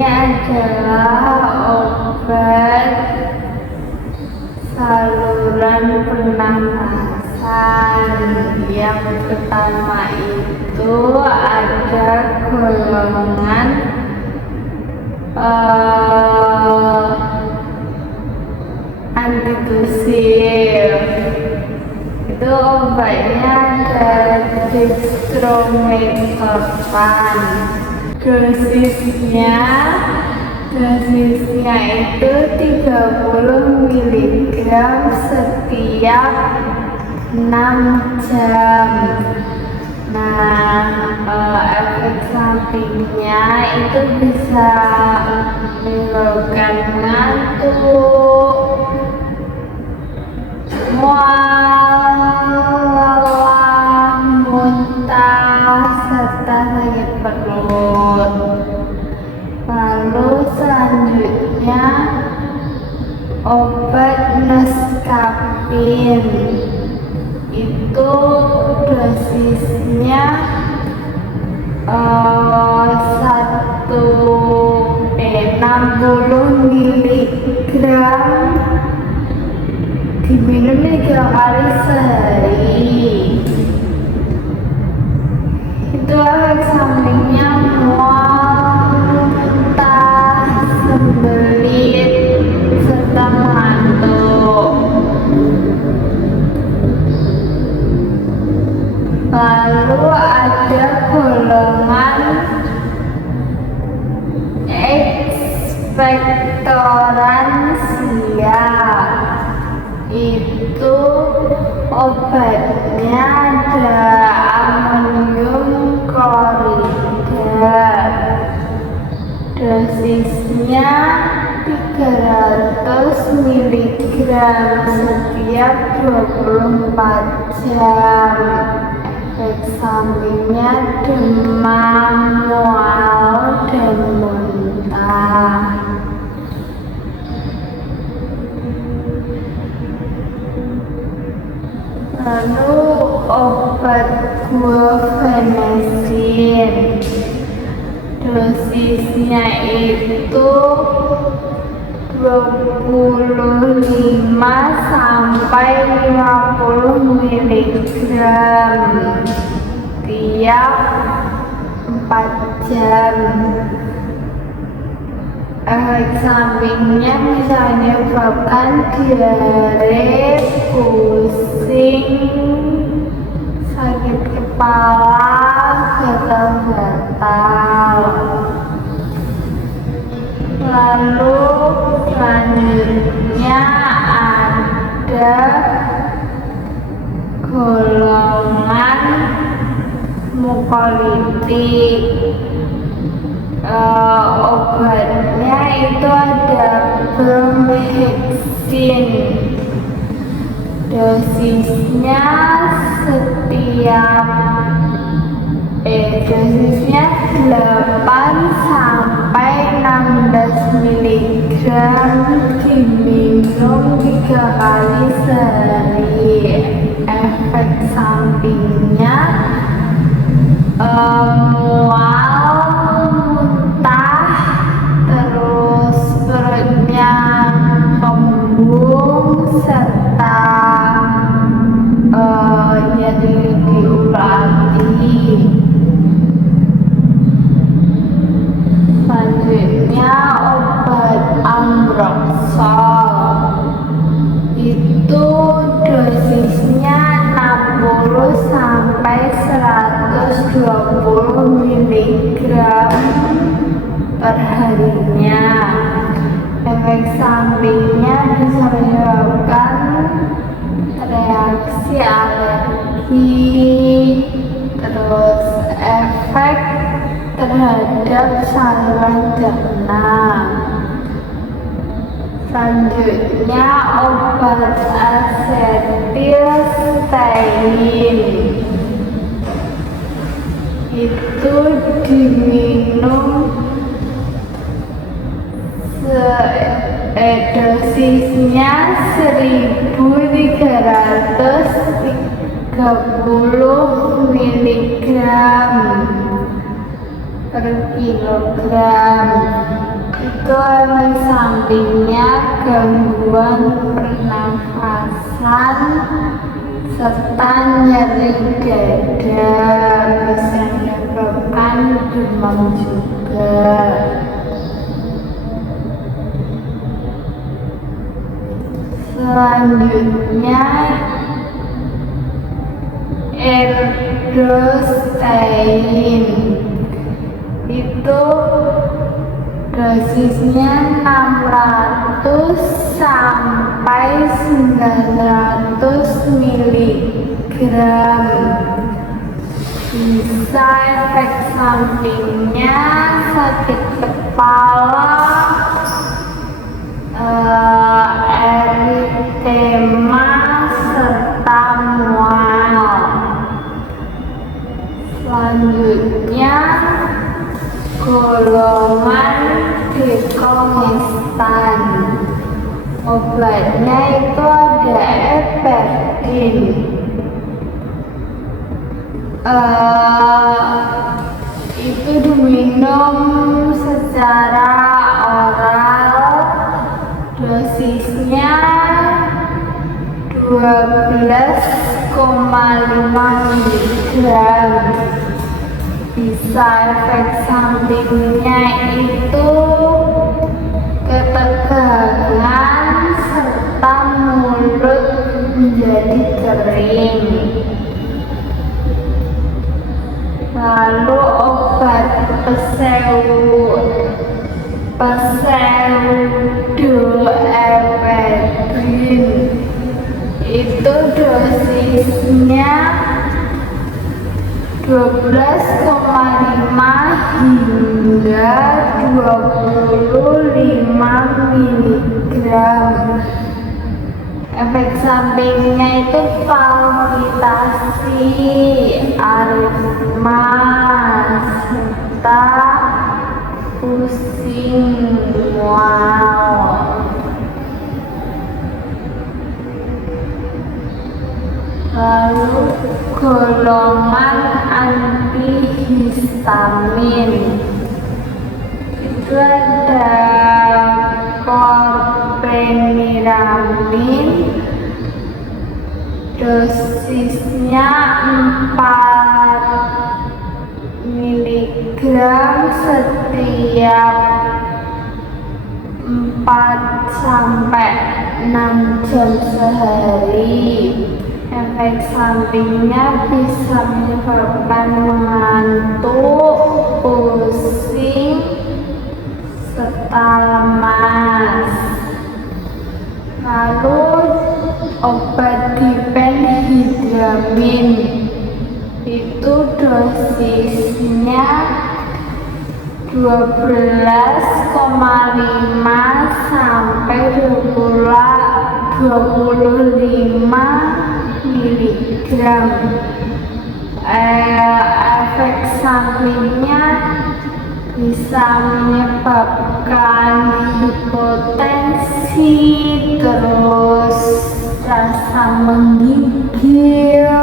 adalah obat saluran pernapasan. Yang pertama itu ada golongan antitusif. Itu obatnya ada dextromethorphan. Dosisnya itu 30 mg setiap 6 jam. Nah, efek sampingnya itu bisa menyebabkan ngantuk, mual, muntah, serta sakit perut. Lalu selanjutnya obat Neskapin, itu dosisnya 60 mg, diminum 3 kali sehari. Itu efek sampingnya mual, muntah, sembelit, serta ngantuk. Lalu ada golongan expectorantia, itu obatnya ada amonium klorida. Dosisnya 300 mg setiap 24 jam. Efek sampingnya demam, mual, dan muntah. Lalu obat guaifenesin, dosisnya itu 25 sampai 50 mg tiap 4 jam. Efek sampingnya bisa menyebabkan diare, pusing, sakit kepala, gatal-gatal. Lalu selanjutnya ada golongan mukolitik. Obatnya itu ada bromhexin. Dosisnya dosisnya 8 sampai 16 mg, diminum 3 kali sehari. Efek sampingnya mual, muntah, terus perutnya kembung, serta jadi diulangi. Selanjutnya obat ambroxol, itu dosisnya 60 sampai 120 mg per harinya. Efek sampingnya bisa menyebabkan reaksi alergi, terus efek terhadap saluran cerna. Selanjutnya obat asetilstein, itu diminum dosisnya 1330 mg per kilogram. itu efek sampingnya gangguan pernafasan serta nyeri dada, bisa menyebabkan demam juga. Selanjutnya ergostein, itu dosisnya 600 sampai 900 mg. Bisa efek sampingnya sakit kepala, eritema serta mual. Selanjutnya golongan dekomestan, obatnya itu ada eperdin. Itu diminum secara oral, dosisnya 12,5 mg. Bisa efek sampingnya itu ketegangan serta mulut menjadi kering. Lalu obat pseudoephedrine, itu dosisnya 12,5 hingga 25 mg. Efek sampingnya itu palpitasi, aritma, serta pusing, mual. Lalu golongan antihistamin, itu ada chlorpheniramine, dosisnya 4 mg setiap 4 sampai 6 jam sehari. Efek sampingnya bisa menyebabkan mengantuk, pusing, serta lemas. Lalu obat diphenhydramine, itu dosisnya 12,5 sampai 25 mg. Efek sampingnya bisa menyebabkan hipotensi, terus rasa menggigil,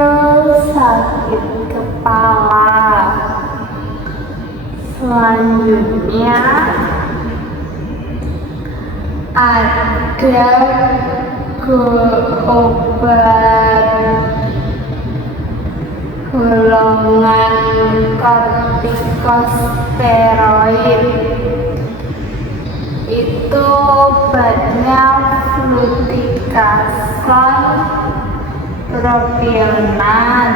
sakit kepala. Selanjutnya ada obat golongan kortikosteroid, itu obatnya fluticasone, propionat.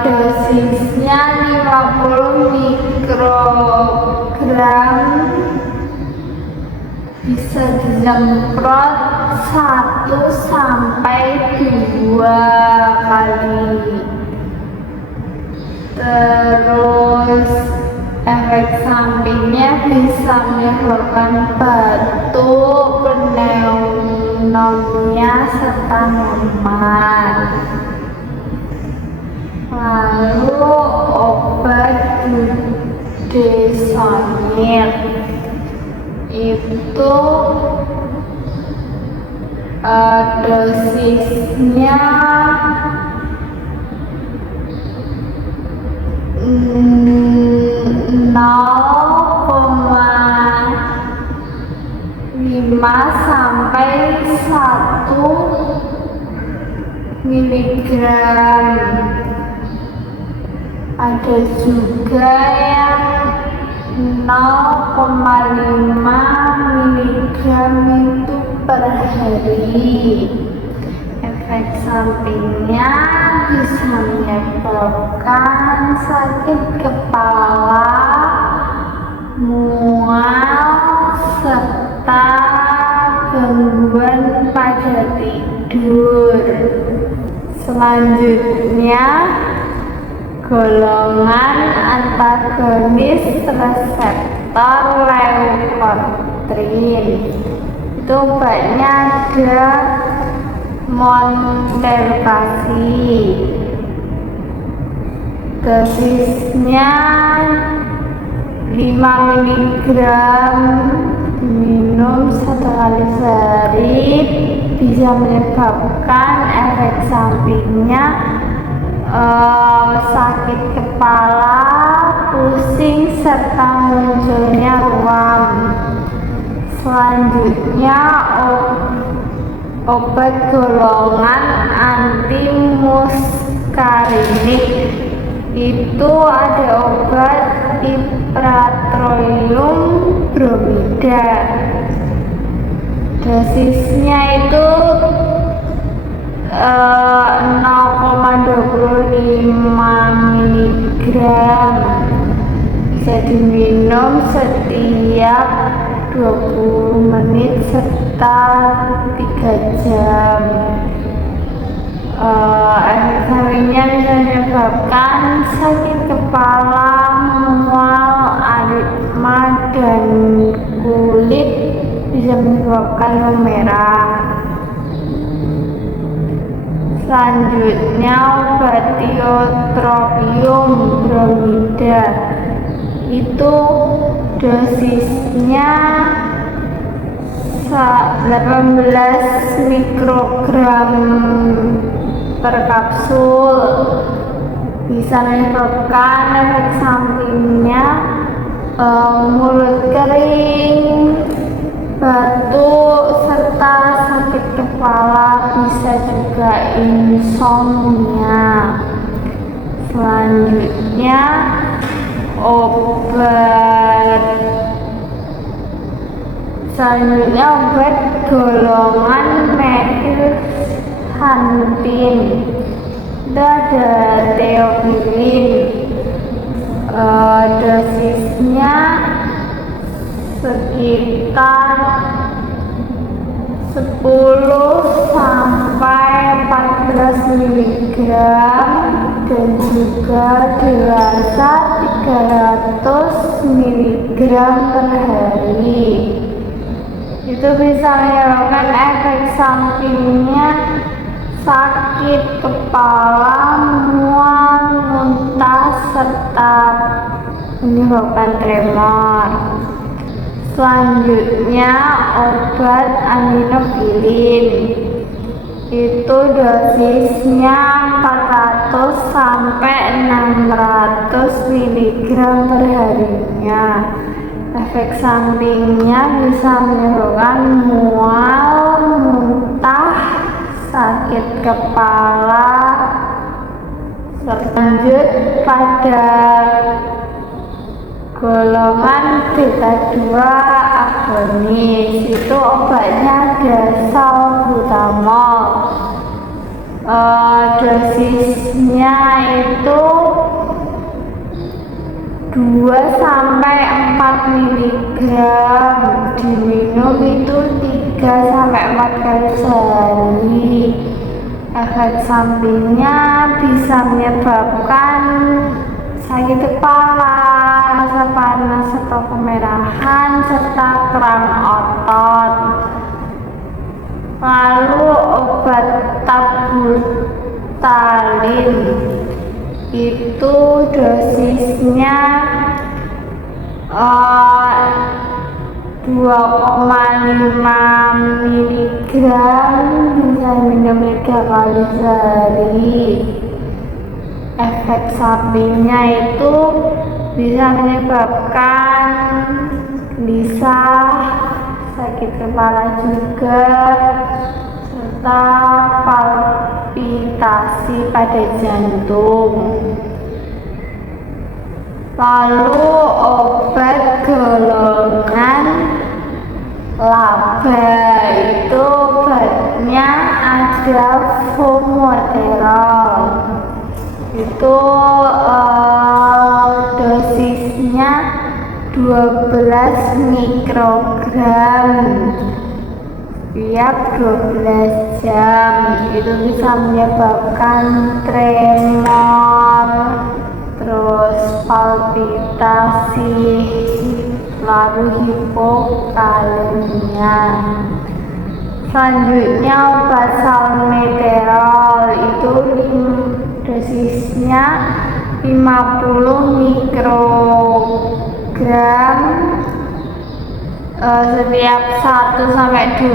Dosisnya 50 mikrogram, bisa disemprot 1 sampai 2 kali. Terus efek sampingnya bisa menyebabkan batuk, pneumonia, serta mual. Lalu obat budesonide, itu dosisnya 0,5 0,5 sampai 1 miligram. Ada juga yang 0,5 miligram itu per hari. Efek sampingnya bisa menyebabkan sakit kepala, mual, serta gangguan pada tidur. Selanjutnya, golongan antagonis reseptor leukotrin. Itu obatnya ada Montepassi. Dosisnya 5 miligram, diminum 1 kali sehari, bisa menyebabkan efek sampingnya sakit kepala, pusing, serta munculnya ruam. Selanjutnya, obat golongan antimuskarinik. Itu ada obat ipratropium bromida. Dosisnya itu 0,25 miligram, bisa diminum setiap 20 menit serta 3 jam. Efek sampingnya bisa menyebabkan sakit kepala, mual, aritma, dan kulit bisa menyebabkan memerah. Selanjutnya, obat tiotropium bromida. Itu dosisnya 18 mikrogram per kapsul, bisa menyebabkan efek sampingnya mulut kering, batuk, serta sakit kepala, bisa juga insomnia. Selanjutnya, obat golongan methylxanthine. Itu ada theophylline. Dosisnya sekitar 10 sampai 14 miligram, dan juga dewasa 300 miligram per hari. Itu bisa menyebabkan efek sampingnya sakit kepala, mual, muntah, serta menyebabkan tremor. Selanjutnya, obat aminofilin. Itu dosisnya 400 sampai 600 miligram per harinya. Efek sampingnya bisa menyebabkan mual, muntah, sakit kepala. Lanjut pada golongan beta 2 agonis. Itu obatnya ada salbutamol. Dosisnya itu 2 sampai 4 miligram, diminum itu 3 sampai 4 kali sehari. Efek sampingnya bisa menyebabkan sakit kepala, rasa panas atau kemerahan, serta kram otot. Lalu obat tabuthalin. Itu dosisnya 2,5 miligram, bisa minum 3 kali sehari. Efek sampingnya itu bisa menyebabkan gelisah, sakit kepala juga, serta palpitasi pada jantung. Lalu obat golongan laba itu obatnya ada formoterol, itu dosisnya 12 mikrogram tiap 12 jam. Itu bisa menyebabkan tremor, terus palpitasi, lalu hipokalemia. Selanjutnya obat salmeterol itu dosisnya 50 mikrogram setiap 1-2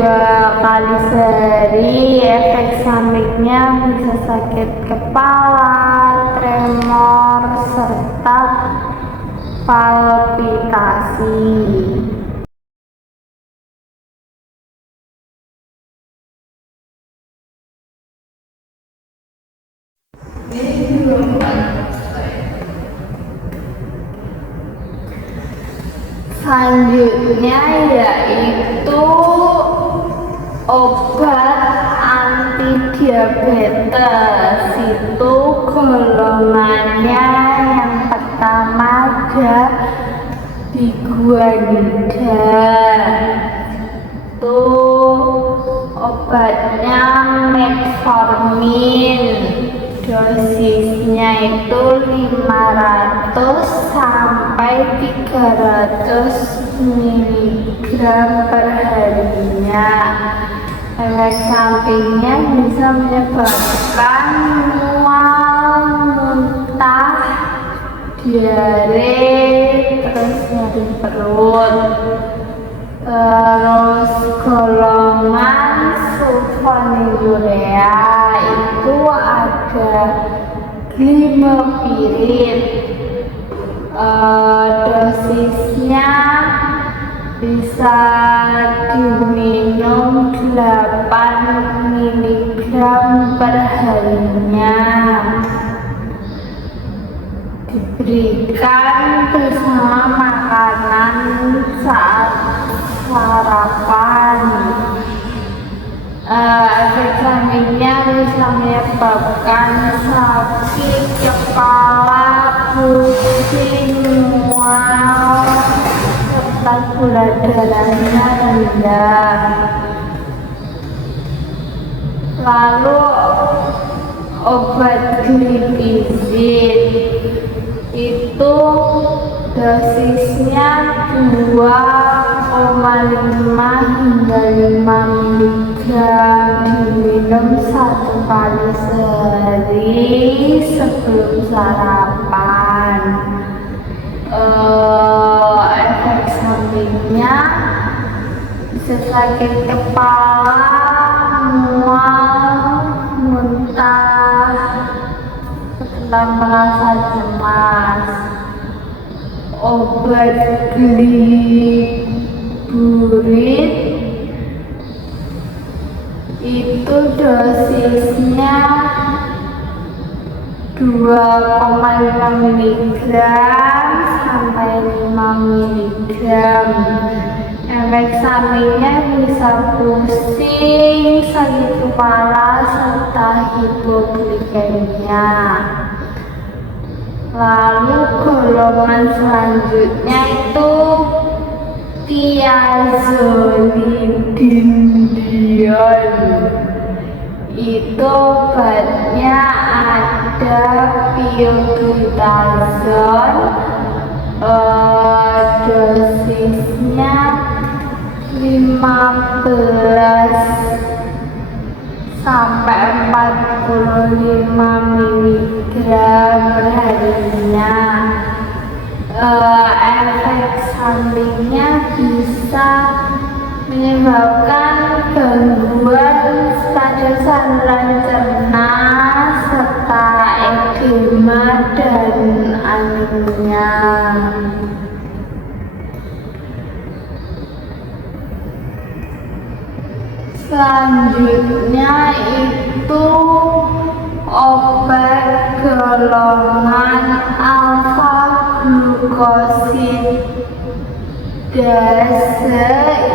kali sehari. Efek sampingnya bisa sakit kepala, tremor, serta palpitasi. Selanjutnya yaitu obat antidiabetes, itu golongannya yang pertama ada biguanida, itu obatnya metformin, dosisnya itu 500 sampai 300 mg per harinya. Efek sampingnya bisa menyebabkan mual, muntah, diare, terus nyeri perut. Terus golongan sulfonylurea itu ada glimepirid, dosisnya bisa diminum 8 mg per harinya, diberikan bersama makanan saat sarapan. Efek sampingnya bisa menyebabkan sakit kepala, pusing, mual, serta gula darahnya rendah. Lalu obat glipizid itu dosisnya 2,5 hingga 5 mg, diminum 1 kali sehari sebelum sarapan. Efek sampingnya bisa sakit kepala, mual, muntah, serta merasa cemas. Obat gliburit itu dosisnya 2,5 mg sampai 5 mg. Efek sampingnya bisa pusing, sakit kepala, serta hipoglikemia. Lalu golongan selanjutnya itu thiazolidinediol, itu obatnya ada pioglitazone, dosisnya 15 sampai 45 mg per harinya. Efek sampingnya bisa menyebabkan gangguan pada saluran cerna serta edema dan anemia. sampingnya. Selanjutnya itu obat golongan alfa glukosidase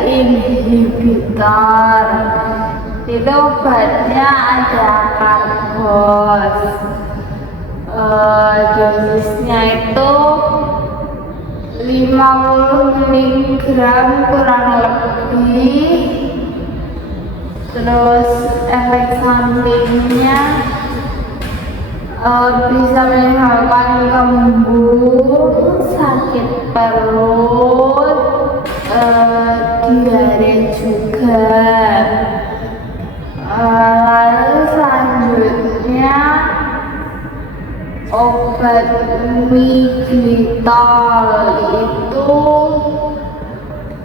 inhibitor. Itu obatnya ada karbos. Dosisnya itu 50 mg kurang lebih. Terus efek sampingnya bisa menyebabkan kembung, sakit perut, diare juga. Lalu selanjutnya obat miglitol, itu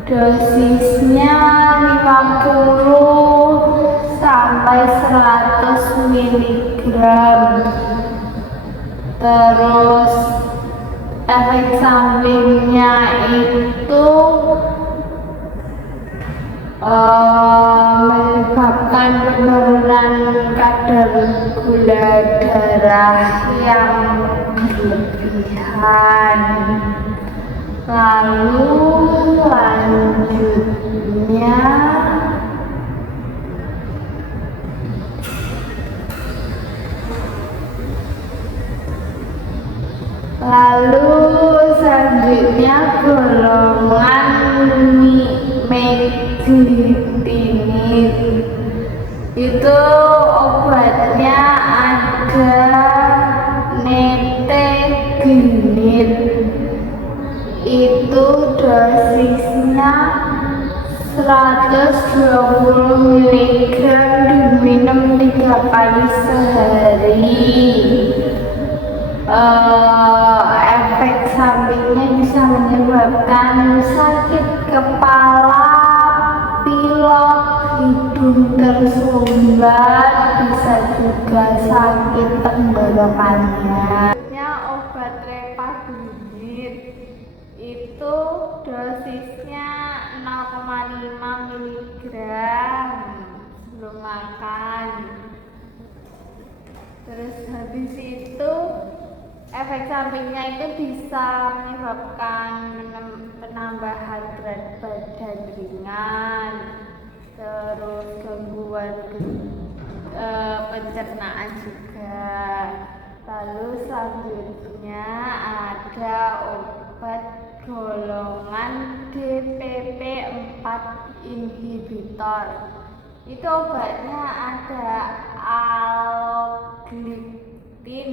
dosisnya 50 sampai 100 mg. Terus efek sampingnya itu menyebabkan penurunan kadar gula darah yang berlebihan. Lalu selanjutnya golongan meglitinid, itu obatnya ada neteglinid, itu dosisnya 120 mg diminum 3 kali sehari. Efek sampingnya bisa menyebabkan sakit kepala, pilek, hidung tersumbat, bisa juga sakit tenggorokannya. Obat repaglinid itu dosisnya 0,5 mg sebelum makan. Terus habis itu efek sampingnya itu bisa menyebabkan penambahan berat badan ringan, terus gangguan pencernaan juga. Lalu selanjutnya ada obat golongan DPP-4 inhibitor. Itu obatnya ada algliptin,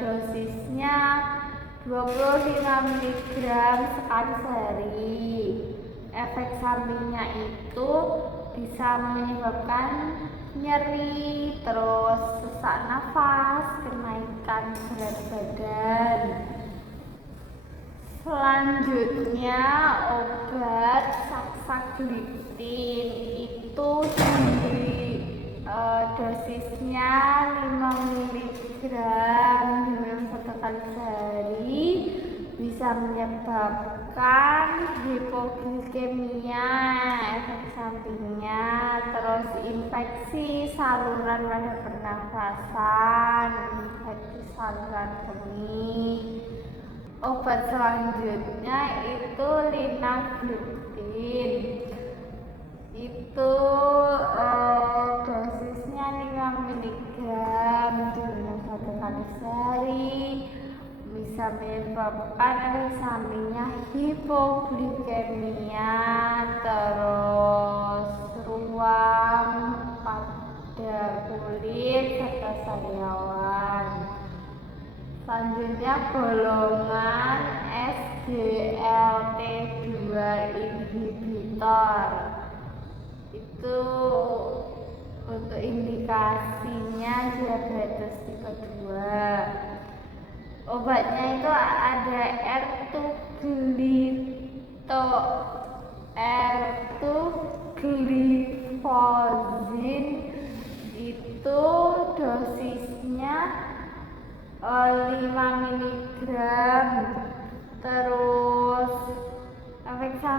dosisnya 25 mg sekali sehari. Efek sampingnya itu bisa menyebabkan nyeri, terus sesak nafas, kenaikan berat badan. Selanjutnya obat saxagliptin, itu dosisnya 5 mg dalam 1 kali sehari, bisa menyebabkan hipoglikemia, efek sampingnya, terus infeksi saluran pada pernafasan, infeksi saluran kemih. Obat selanjutnya itu linagliptin, itu dosisnya 5 mg dalam 1 kali sehari, bisa menyebabkan efek sampingnya hipoglikemia, terus ruam pada kulit serta sariawan. Selanjutnya golongan SGLT2 inhibitor, itu untuk indikasinya diabetes tipe 2. Obatnya itu ada ertugliflozin, itu dosisnya 5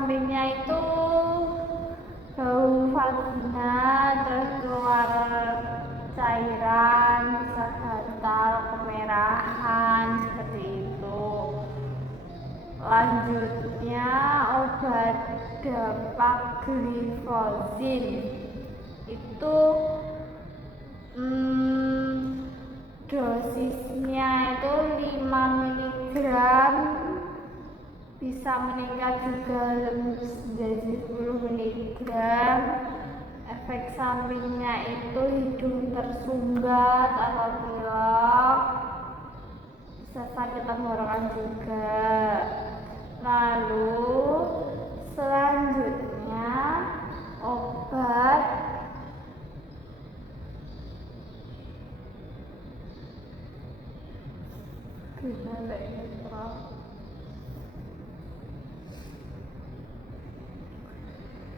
sampingnya itu bau vagina, terus keluar cairan, bisa gatal, kemerahan, seperti itu. Lanjutnya obat dapagliflozin itu dosisnya itu 5 mg, bisa meningkat juga menjadi 10 mg. Efek sampingnya itu hidung tersumbat atau pilek, bisa sakit tenggorokan juga. Lalu selanjutnya obat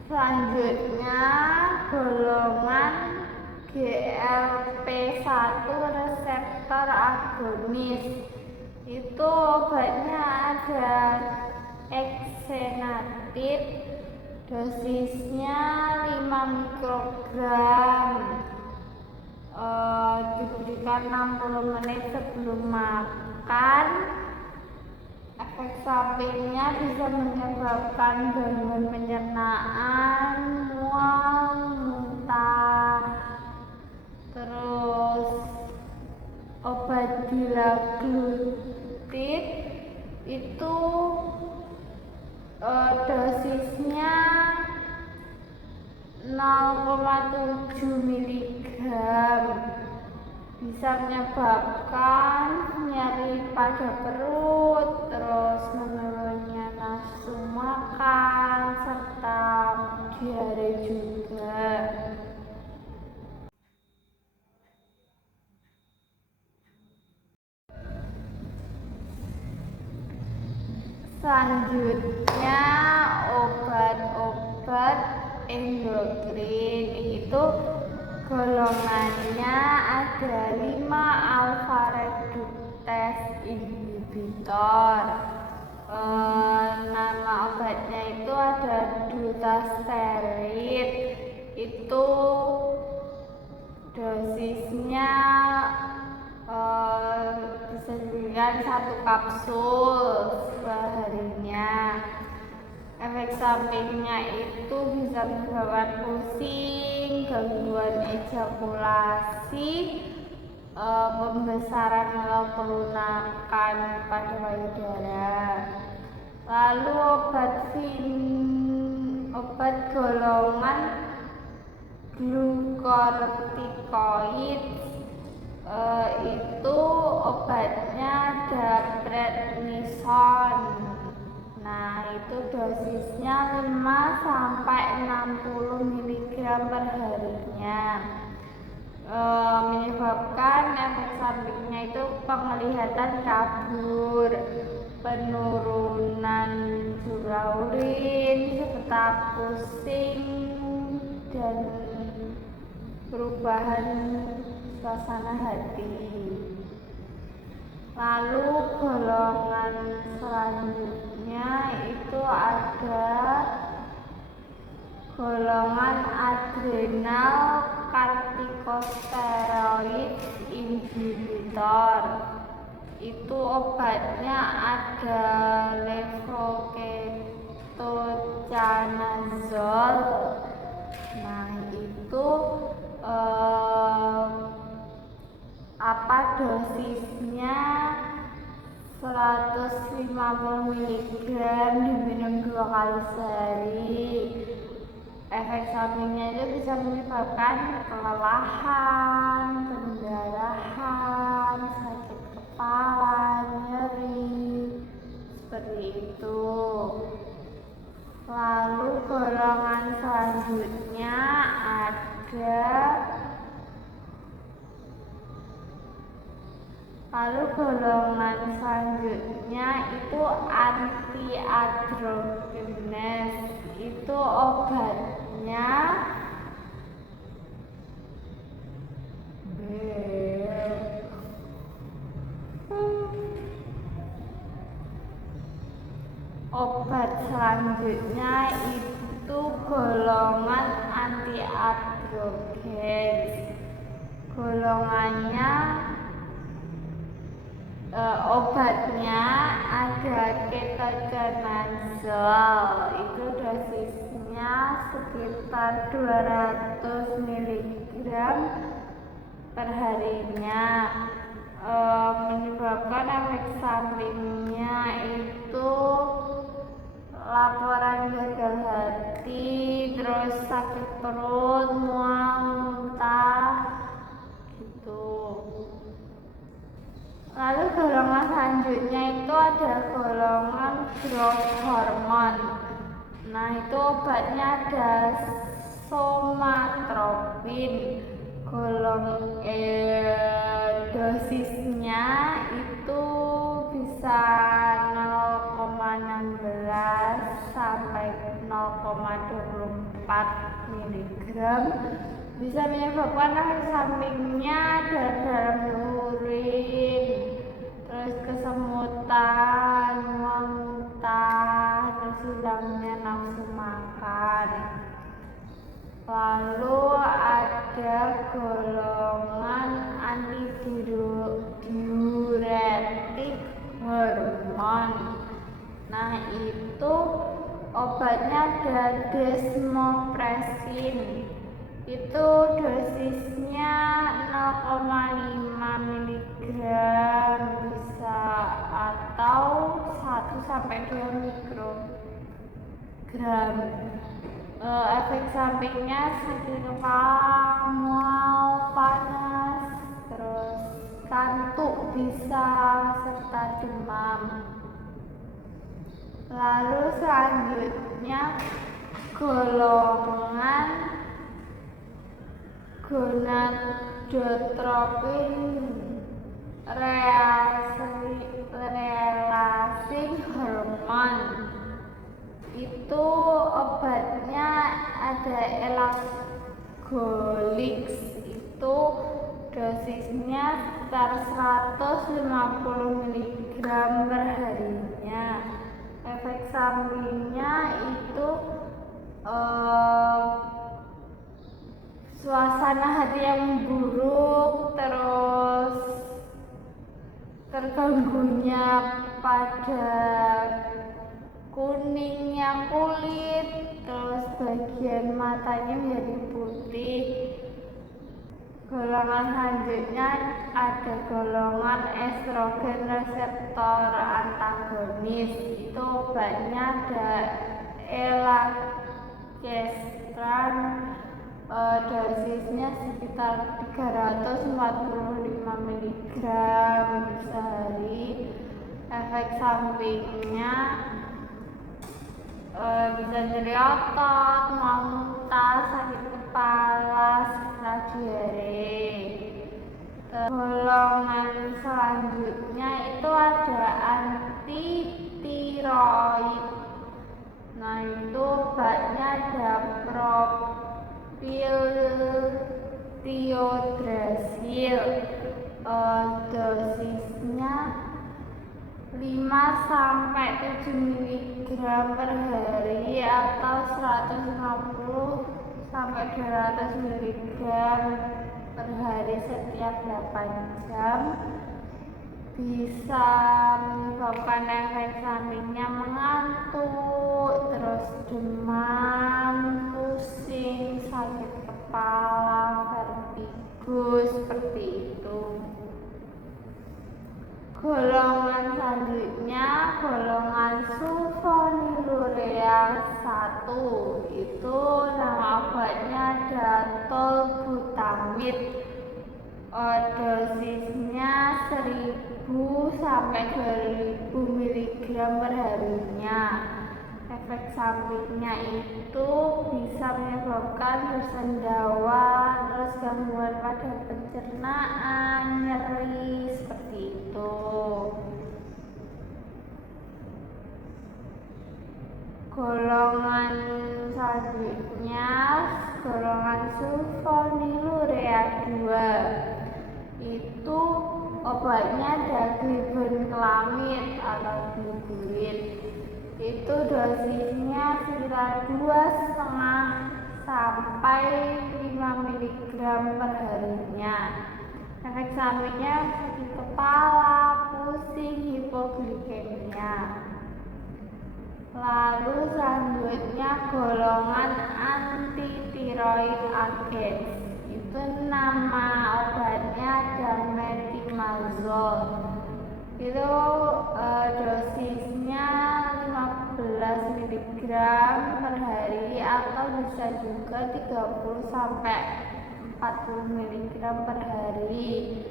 selanjutnya golongan GLP-1 reseptor agonis. Itu obatnya ada Exenatide, dosisnya 5 mikrogram, diberikan 60 menit sebelum makan. Efek sampingnya bisa menyebabkan gangguan pencernaan, mual, muntah. Terus obat liraglutid itu dosisnya 0,7 mg, bisa menyebabkan nyeri pada perut, terus menurunnya nafsu makan, serta diare juga. Selanjutnya obat-obat endokrin, itu golongannya ada 5 alpha reductase inhibitor. Nama obatnya itu ada dutasterid, itu dosisnya bisa diberikan 1 kapsul seharinya. Efek sampingnya itu bisa menyebabkan pusing, gangguan ejakulasi, pembesaran atau pelunakan pada payudara. Lalu obat golongan glukortikoid, itu obatnya ada prednison. Nah, itu dosisnya 5-60 mg per harinya. Menyebabkan efek sampingnya itu penglihatan kabur, penurunan jumlah urin, serta pusing dan perubahan suasana hati. Lalu golongan selanjutnya itu ada golongan adrenal corticosteroid inhibitor. Itu obatnya ada levoketocanazole. Nah, itu dosisnya 150 mg, diminum 2 kali sehari. Efek sampingnya itu bisa menyebabkan kelelahan, pendarahan, sakit kepala, nyeri, seperti itu. Lalu golongan selanjutnya itu antiandrogenes. Itu obatnya obat selanjutnya itu golongan antiandrogen. Golongannya obatnya ada ketoconazole, itu dosisnya sekitar 200 mg per harinya. Menyebabkan efek sampingnya itu laporan gagal hati, terus sakit perut, mual, muntah gitu. Lalu golongan selanjutnya itu ada golongan growth hormone. Nah, itu obatnya ada somatropin. Dosisnya itu bisa 0,16 sampai 0,24 mg. Bisa menyebabkan efek sampingnya dalam urin, terus kesemutan, muntah, terus hilangnya nafsu makan. Lalu ada golongan antidiuretik hormon. Nah, itu obatnya ada desmopressin. Itu dosisnya 0,5 mg bisa, atau 1 sampai 2 mikrogram. Efek sampingnya sakit kepala, mual, panas, terus kantuk bisa, serta demam. Lalu selanjutnya golongan gonadotropin releasing hormon. Itu obatnya ada elagolix, itu dosisnya sekitar 150 mg per harinya. Efek sampingnya itu suasana hati yang buruk, terus terganggunya pada kuningnya kulit, terus bagian matanya menjadi putih. Golongan selanjutnya ada golongan estrogen reseptor antagonis. Itu obatnya ada elacestrant, dosisnya sekitar 345 mg sehari. Efek sampingnya bisa nyeri otot, muntah, sakit kepala, serta diare. Golongan selanjutnya itu ada antitiroid. Nah, itu obatnya ada propylthiodrasil, dosisnya 5 sampai 7 mg per hari, atau 150 sampai 200 mg per hari setiap 8 jam. Bisa menyebabkan efek sampingnya mengantuk, terus demam, pusing, sakit kepala, vertigo, seperti itu. Golongan selanjutnya golongan sulfonilurea 1. Itu nama obatnya ada tolbutamid. Dosisnya 1000 sampai 2000 mg per harinya. Efek sampingnya itu bisa menyebabkan bersendawa, terus gangguan pada pencernaan, nyeri, seperti itu. Golongan selanjutnya golongan sulfonilurea 2. Itu obatnya ada glibenclamid atau glibulin. itu dosisnya sekitar 2,5 sampai 5 mg per harinya. Efek sampingnya sakit kepala, pusing, hipoglikemia. Lalu selanjutnya golongan antitiroid agent, itu nama obatnya dexamethasone. Itu dosisnya 15 mg per hari atau bisa juga 30 sampai 40 mg per hari.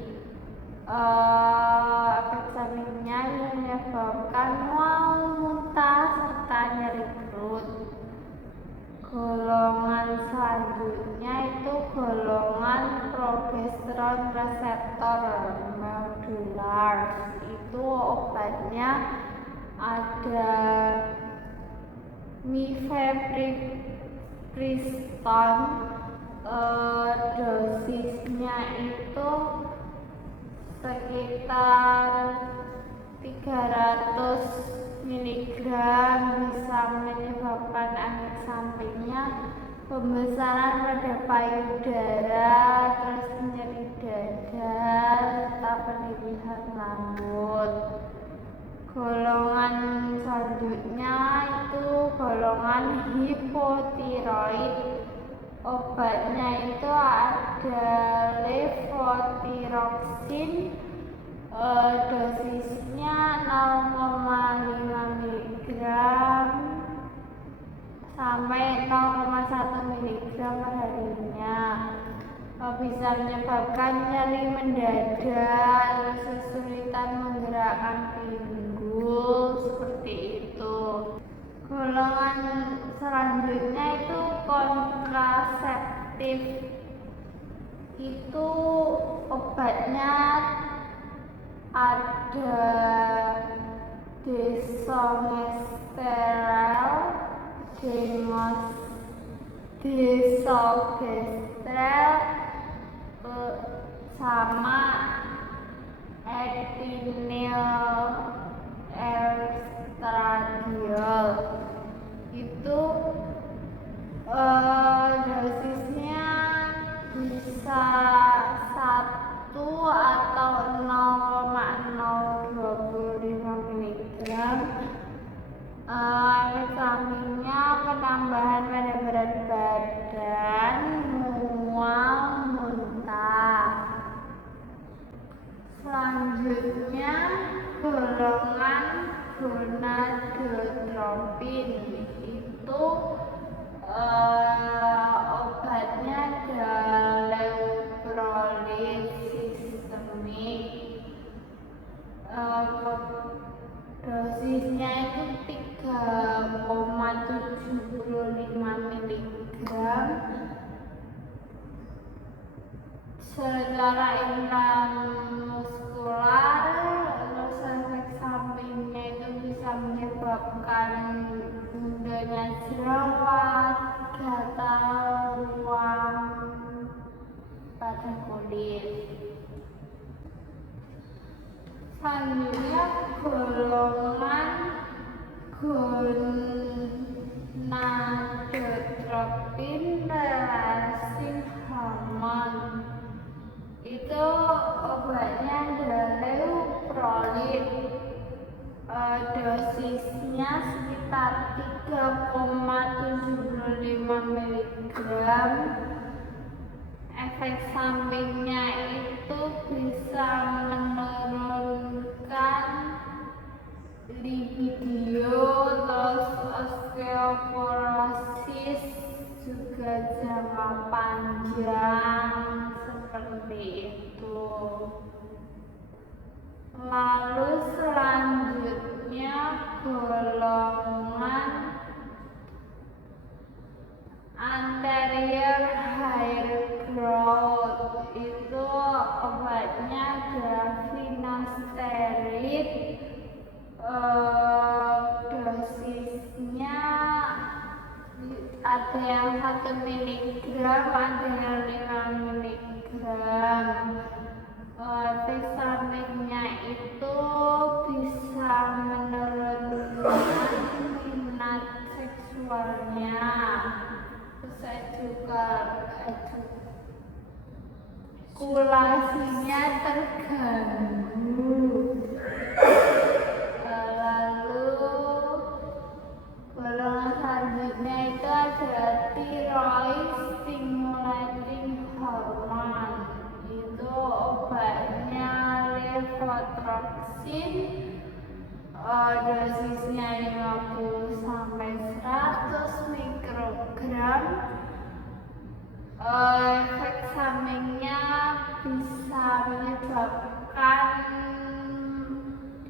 Efek sampingnya menyebabkan mual, muntah, serta nyeri perut. Golongan selanjutnya itu golongan progesteron reseptor modular. Itu obatnya ada mifepriston, dosisnya itu sekitar 300 mg, bisa menyebabkan efek sampingnya pembesaran pada payudara, terus nyeri dada, serta penipisan rambut. Golongan selanjutnya itu golongan hipotiroid. Obatnya itu ada levothyroxine, dosisnya 0,5 mg sampai 0,1 mg per harinya. Bisa menyebabkan nyeri mendadak, kesulitan menggerakkan pinggul, seperti itu. Golongan selanjutnya itu kontraseptif. Itu obatnya ada desogestrel, sama ethinyl estradiol. Itu dosisnya bisa 1 atau 0,025 mg. Efek sampingnya penambahan pada berat badan, mual, muntah. Selanjutnya golongan gonadotropin. Itu obatnya leuprolid sistemik. Dosisnya itu 3,75 mg. Secara intramuskular, terus efek sampingnya itu bisa menyebabkan munculnya jerawat, gatal, ruam pada kulit. Selanjutnya golongan gonadotropin relaxing hormone. Itu obatnya leuprolid, dosisnya sekitar 3,75 mg. Efek sampingnya itu bisa menurunkan libido, terus osteoporosis, juga jangka panjang, seperti itu. Lalu selanjutnya golongan anterior hair growth. Itu obatnya finasteride, dosisnya ada yang 1 mg, ada yang 5 mg. Efek sampingnya itu bisa menurunkan seksualnya. Bisa juga sirkulasinya terganggu. Lalu golongan selanjutnya itu ada thyroid stimulating hormone. Itu obatnya levothyroxine, dosisnya 50 sampai 100 mikrogram. Efek sampingnya bisa menyebabkan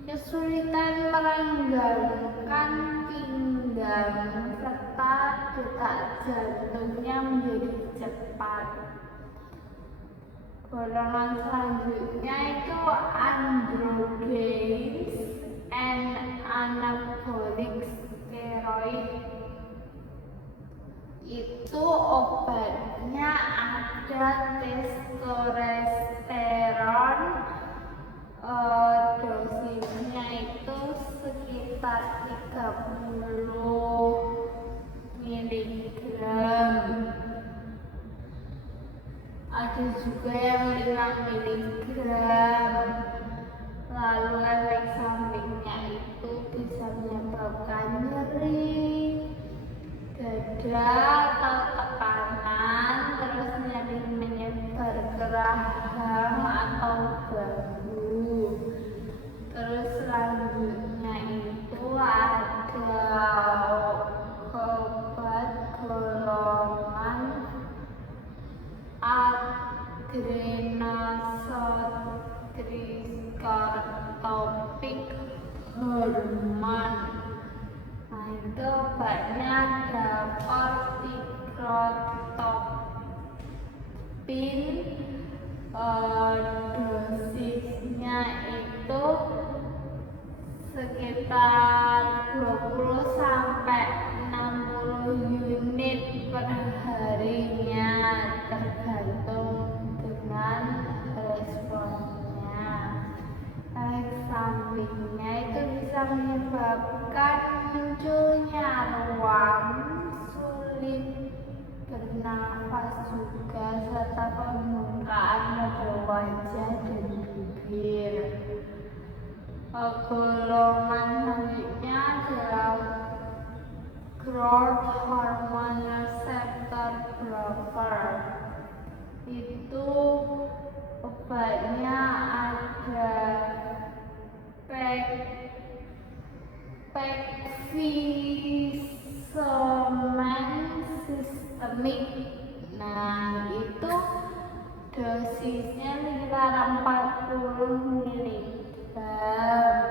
kesulitan merenggangkan pinggang serta detak jantungnya menjadi cepat. Golongan selanjutnya itu androgens and anabolic steroid. Itu obatnya ada testosteron, dosisnya itu sekitar 30 miligram. Ada juga yang 5 miligram. Lalu efek sampingnya itu bisa menyebabkan nyeri dada atau tekanan, terus nyeri menyebar ke rahang atau bahu. Terus selanjutnya itu ada obat golongan adrenocorticotropic hormone. Nah, itu obatnya ada corticotropin, dosisnya itu sekitar 20 sampai 60 unit per harinya, tergantung dengan responnya. Efek sampingnya itu bisa menyebabkan munculnya ruam, sulit bernafas juga, serta pembengkakan pada wajah dan bibir. Golongan selanjutnya adalah growth hormone receptor blocker. Itu obatnya ada pegfilgrastim sistemik. Nah, itu dosisnya sekitar 40 miligram.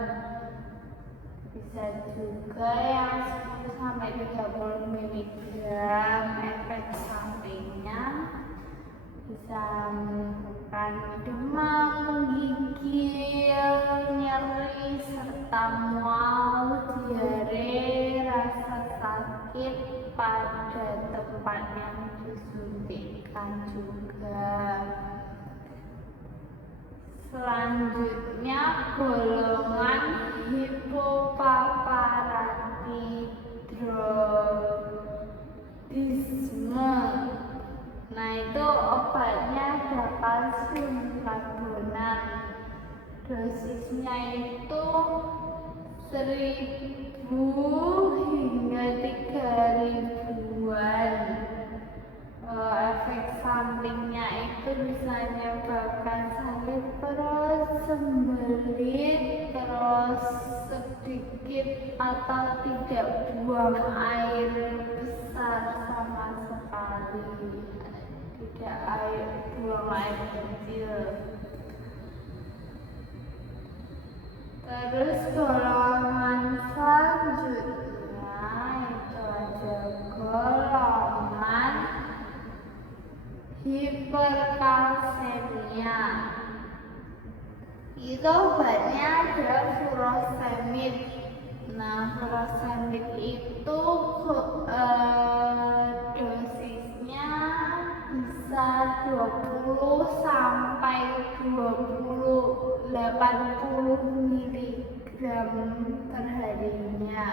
Bisa juga yang 10 sampai 30 miligram. Efek sampingnya bisa menyebabkan demam, menggigil, nyeri, serta mual, diare, rasa sakit pada tempat yang disuntikkan juga. Selanjutnya golongan hipoparathyroidisme. Nah, itu obatnya ada kalsium karbonat. Dosisnya itu 1000 hingga 3000-an. Efek sampingnya itu bisa menyebabkan sakit perut, sembelit, terus sedikit atau tidak buang air besar sama sekali, tidak buang air kecil. Terus golongan selanjutnya itu ada golongan hiperkalsemia. Itu obatnya ada furosemid. Nah, furosemid itu dosisnya bisa 20 sampai 80 miligram per harinya.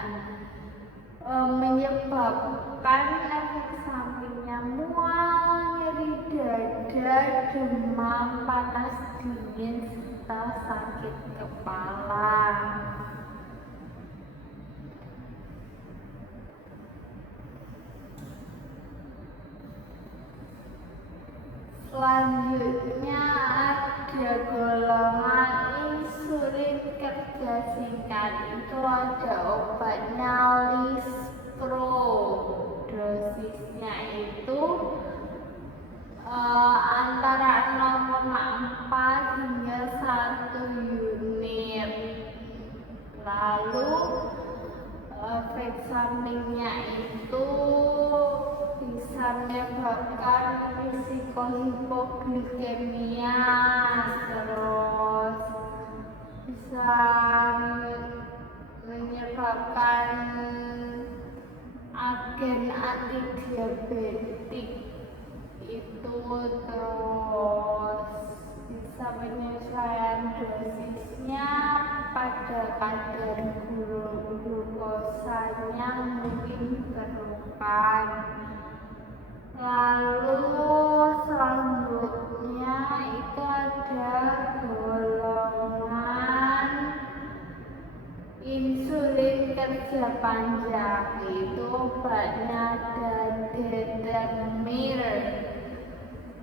menyebabkan efek sampingnya mual, nyeri dada, demam, panas dingin, serta sakit kepala. Selanjutnya ada golongan insulin kerja singkat, itu ada obatnya Lispro. Dosisnya itu antara 0,4 hingga 1 unit. Lalu efek sampingnya itu bisa menyebabkan risiko hipoglikemia, terus bisa menyebabkan agen antidiabetik itu, terus bisa penyesuaian dosisnya pada kadar glukosanya mungkin diperlukan. Lalu selanjutnya itu ada golongan insulin kerja panjang, itu obatnya Detemir.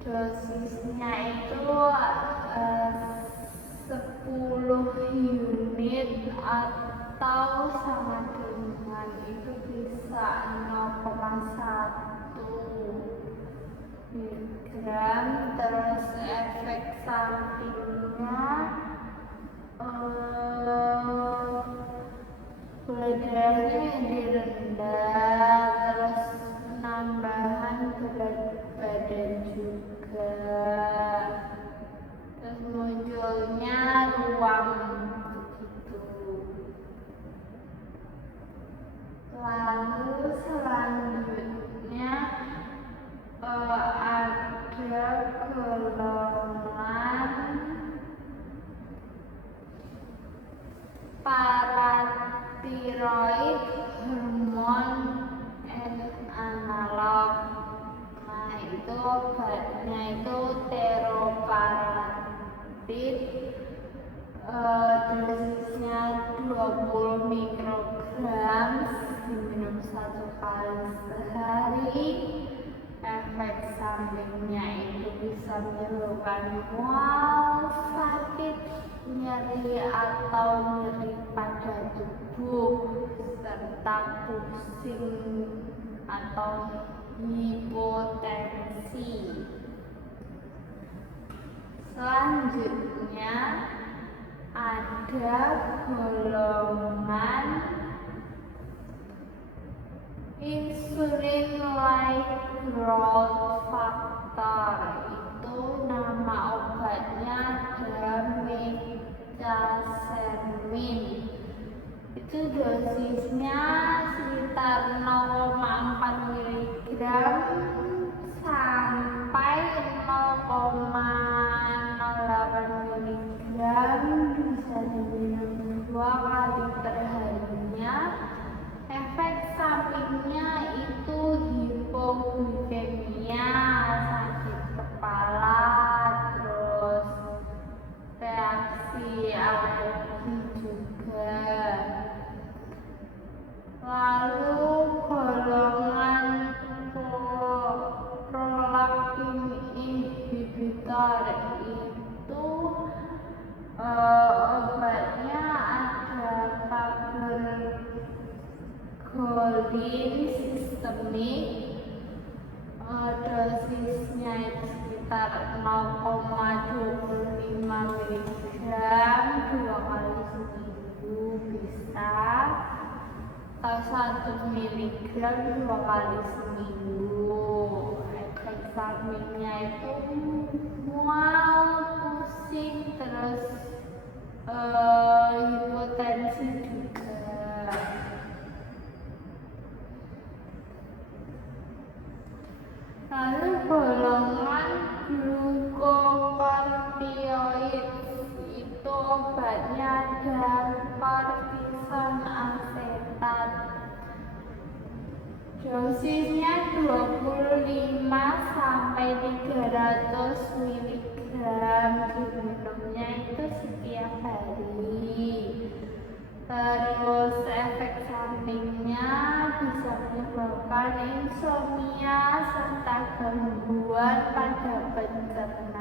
Dosisnya itu 10 unit atau sama dengan itu bisa 0,1 miligram. Terus efek sampingnya gula darahnya rendah, terus penambahan berat badan juga, terus munculnya ruam begitu. Lalu selanjutnya ada golongan paratiroid hormon analog. Nah, itu obatnya itu teroparatid, dosisnya 20 mikrogram, diminum 1 kali sehari. Efek sampingnya itu bisa menyebabkan mual, sakit, nyeri atau nyeri pada tubuh, serta pusing atau hipotensi. Selanjutnya ada golongan insulin-like growth factor, itu nama obatnya Megasermin. Itu dosisnya sekitar 0,4 miligram sampai 0,08 miligram, bisa diminum 2 kali per harinya. Efek sampingnya itu hipoglikemia, sakit kepala, terus reaksi alergi juga. Lalu golongan prolaktin inhibitor, itu obatnya ada cabergoline sistemik, dosisnya itu sekitar 0,25 miligram 2 kali seminggu bisa, atau 1 miligram 2 kali seminggu. Efek sampingnya itu mual, pusing, terus hipotensi juga. Lalu golongan glukokortikoid, itu obatnya ada kortison asetat. Dosisnya 25 sampai 300 mg, diminumnya itu setiap hari. Terus efek sampingnya bisa menyebabkan insomnia serta gangguan pada pencernaan.